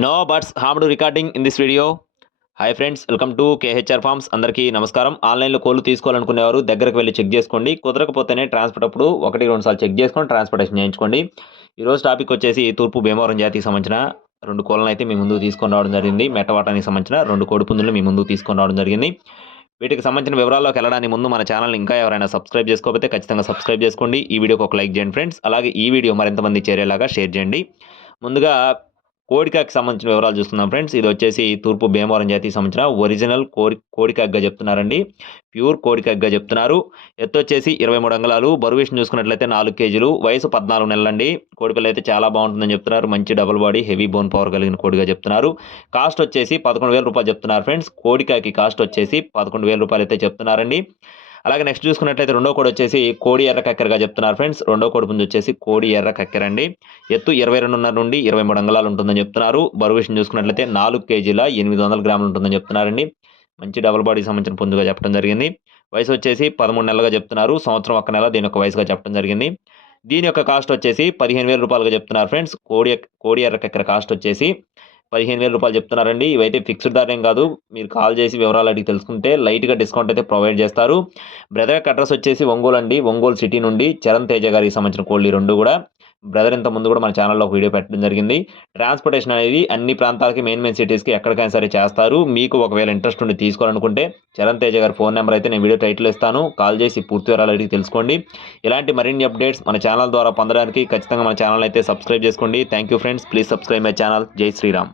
No birds harmed recording in this video. Hi friends, welcome to KHR farms. అందరికీ నమస్కారం. ఆన్లైన్లో కోళ్ళు తీసుకోవాలనుకునేవారు దగ్గరకు వెళ్ళి చెక్ చేసుకోండి. కుదరకపోతేనే ట్రాన్స్పోర్ట్ అప్పుడు 1-2 సార్లు చెక్ చేసుకొని ట్రాన్స్పోర్టేషన్ చేయించుకోండి. ఈరోజు టాపిక్ వచ్చేసి తూర్పు భీమవరం జాతికి సంబంధించిన 2 కోళ్ళను అయితే మీ ముందుకు తీసుకొని రావడం జరిగింది. మెట్టవాటానికి సంబంధించిన 2 కోడిపుంజులను మీ ముందుకు తీసుకొని రావడం జరిగింది. వీటికి సంబంధించిన వివరాల్లోకి వెళ్ళడానికి ముందు మన ఛానల్ని ఇంకా ఎవరైనా సబ్స్క్రైబ్ చేసుకోకపోతే ఖచ్చితంగా సబ్స్క్రైబ్ చేసుకోండి. ఈ వీడియోకి ఒక లైక్ చేయండి ఫ్రెండ్స్. అలాగే ఈ వీడియో మరింతమంది చేరేలాగా షేర్ చేయండి. ముందుగా కోడికాకి సంబంధించిన వివరాలు చూస్తున్నాం ఫ్రెండ్స్. ఇది వచ్చేసి తూర్పు భీమవరం జాతికి సంబంధించిన ఒరిజినల్ కోడికాగ్గా చెప్తున్నారండి. ప్యూర్ కోడికాగ్గా చెప్తున్నారు. ఎత్తు వచ్చేసి 23 అంగుళాలు. బరువు విషయం చూసుకున్నట్లయితే 4 కేజీలు. వయసు 14 నెలలండి. కోడిపిల్ల అయితే చాలా బాగుంటుందని చెప్తున్నారు. మంచి double body, heavy bone power కలిగిన కోడిగా చెప్తున్నారు. కాస్ట్ వచ్చేసి 11,000 రూపాయలు చెప్తున్నారు ఫ్రెండ్స్. కోడికాకి కాస్ట్ వచ్చేసి 11,000 రూపాయలు అయితే చెప్తున్నారండి. అలాగే నెక్స్ట్ చూసుకున్నట్లయితే రెండో కోడి వచ్చేసి కోడి ఎర్ర కక్కెరగా చెప్తున్నారు ఫ్రెండ్స్. రెండో కోడి పుంజు వచ్చేసి కోడి ఎర్ర కక్కెర అండి. ఎత్తు 22.5 నుండి 23 అంగుళాలు ఉంటుందని చెప్తున్నారు. బరువు విషయం చూసుకున్నట్లయితే 4 కేజీల 800 గ్రాములు ఉంటుందని చెప్తున్నారండి. మంచి డబుల్ బాడీకి సంబంధించిన పుంజుగా చెప్పడం జరిగింది. వయసు వచ్చేసి 13 నెలలుగా చెప్తున్నారు. సంవత్సరం 1 నెల దీని యొక్క వయసుగా చెప్పడం జరిగింది. దీని యొక్క కాస్ట్ వచ్చేసి 15,000 రూపాయలుగా చెప్తున్నారు ఫ్రెండ్స్. కోడి ఎర్ర కక్కెర కాస్ట్ వచ్చేసి 15,000 రూపాయలు చెప్తున్నారండి. ఇవైతే ఫిక్స్డ్ ధర ఏం కాదు. మీరు కాల్ చేసి వివరాలు అడిగి తెలుసుకుంటే లైట్గా డిస్కౌంట్ అయితే ప్రొవైడ్ చేస్తారు. బ్రదర్ యొక్క అడ్రస్ వచ్చేసి ఒంగోలు అండి. ఒంగోలు సిటీ నుండి చరణ్ తేజ గారికి సంబంధించిన కోళ్ళు ఈ 2 కూడా. బ్రదర్ ఇంత ముందు కూడా మన ఛానల్లో ఒక వీడియో పెట్టడం జరిగింది. ట్రాన్స్పోర్టేషన్ అనేది అన్ని ప్రాంతాలకి మెయిన్ సిటీస్కి ఎక్కడికైనా సరే చేస్తారు. మీకు ఒకవేళ ఇంట్రెస్ట్ ఉండి తీసుకోవాలనుకుంటే చరణ్ తేజ గారి ఫోన్ నెంబర్ అయితే నేను వీడియో టైటిల్ ఇస్తాను. కాల్ చేసి పూర్తి వివరాలు అడిగి తెలుసుకోండి. ఇలాంటి మరిన్ని అప్డేట్స్ మన ఛానల్ ద్వారా పొందడానికి ఖచ్చితంగా మన ఛానల్ అయితే సబ్స్క్రైబ్ చేసుకోండి. Thank you friends. Please subscribe my channel. జై శ్రీరామ్.